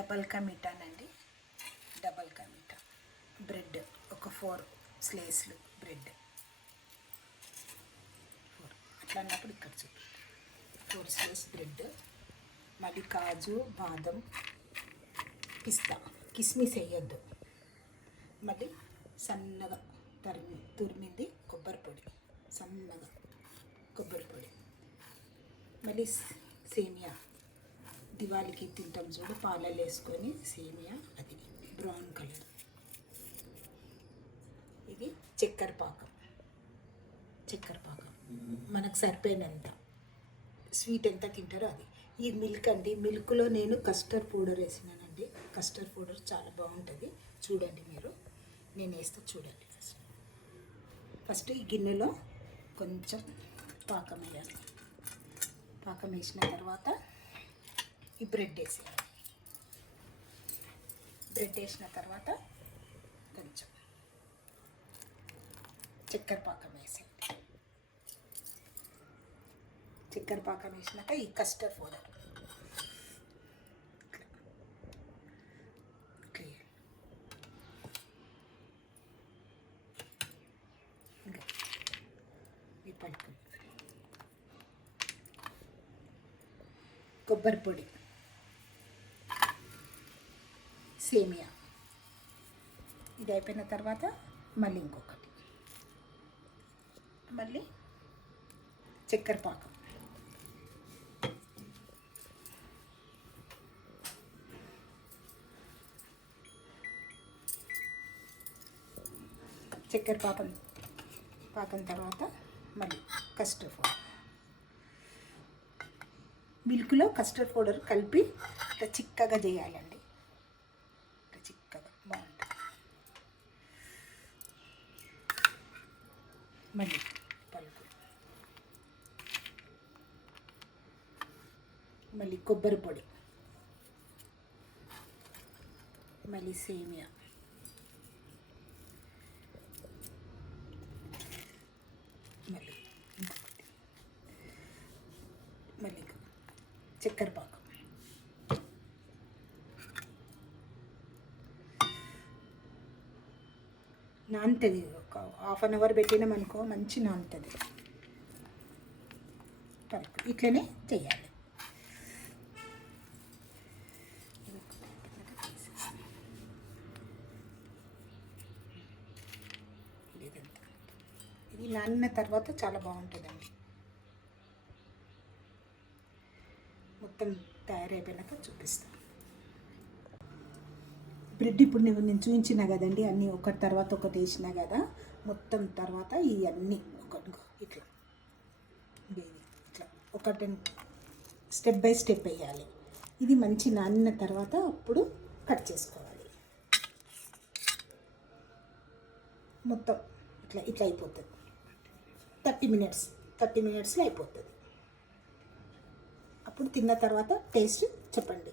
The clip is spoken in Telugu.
డబల్ కా మీఠానండి. డబల్ కా మీఠా బ్రెడ్ ఒక 4 స్లైస్లు బ్రెడ్ 4 అట్లా అన్నప్పుడు ఇక్కడ చూడండి 4 స్లైస్ బ్రెడ్. మళ్ళీ కాజు, బాదం, పిస్తా, కిస్మిస్ వేయద్దు. మళ్ళీ సన్నగా తురిమింది కొబ్బరి పొడి, సన్నగా కొబ్బరి పొడి. మళ్ళీ సేమియా, దివాళీకి తింటాం చూడు, పాలలు వేసుకొని సేమియా, అది బ్రౌన్ కలర్. ఇది చక్కెర పాకం మనకు సరిపోయినంత, స్వీట్ ఎంత తింటారో అది. ఈ మిల్క్ అండి, మిల్క్లో నేను కస్టర్డ్ పౌడర్ వేసినానండి. కస్టర్డ్ పౌడర్ చాలా బాగుంటుంది, చూడండి మీరు. నేను వేస్తా చూడండి. ఫస్ట్ ఈ గిన్నెలో కొంచెం పాకం వేయాలి. పాకం వేసిన తర్వాత ఈ బ్రెడ్ వేసేయాలి. బ్రెడ్ వేసిన తర్వాత కొంచెం చక్కెర పాకం వేసేయాలి. చక్కెర పాకం వేసినాక ఈ కస్టర్డ్ పౌడర్ పలుకు, కొబ్బరి పొడి, సేమియా. ఇది అయిపోయిన తర్వాత మళ్ళీ ఇంకొకటి, మళ్ళీ చక్కెర పాకం. చక్కెర పాకం తర్వాత మళ్ళీ కస్టర్డ్ పౌడర్. మిల్క్లో కస్టర్డ్ పౌడర్ కలిపి ఇట్లా చిక్కగా చేయాలండి. ఇట్లా చిక్కగా బాగుంటుంది. మళ్ళీ పలుకు, మళ్ళీ కొబ్బరి పొడి, మళ్ళీ సేమియా, మళ్ళీ ఇంకొకటి, మళ్ళీ చక్కెర పాకం. నానుతుంది. ఒక ½ అన్ అవర్ పెట్టినామనుకో మంచి నానుతుంది. పలుకు ఇట్లనే చేయాలి. ఇది నానిన తర్వాత చాలా బాగుంటుందండి. మొత్తం తయారైపోయినాక చూపిస్తాను. బ్రెడ్ ఇప్పుడు నేను చూపించినా కదండి, అన్నీ ఒకటి తర్వాత ఒకటి వేసినా కదా. మొత్తం తర్వాత ఇవన్నీ ఒకటి ఇట్లా ఇట్లా ఒకటి స్టెప్ బై స్టెప్ వేయాలి. ఇది మంచి నానిన తర్వాత అప్పుడు కట్ చేసుకోవాలి. మొత్తం ఇట్లా ఇట్లా అయిపోతుంది. 30 మినిట్స్లో అయిపోతుంది. అప్పుడు తిన్న తర్వాత టేస్ట్ చెప్పండి.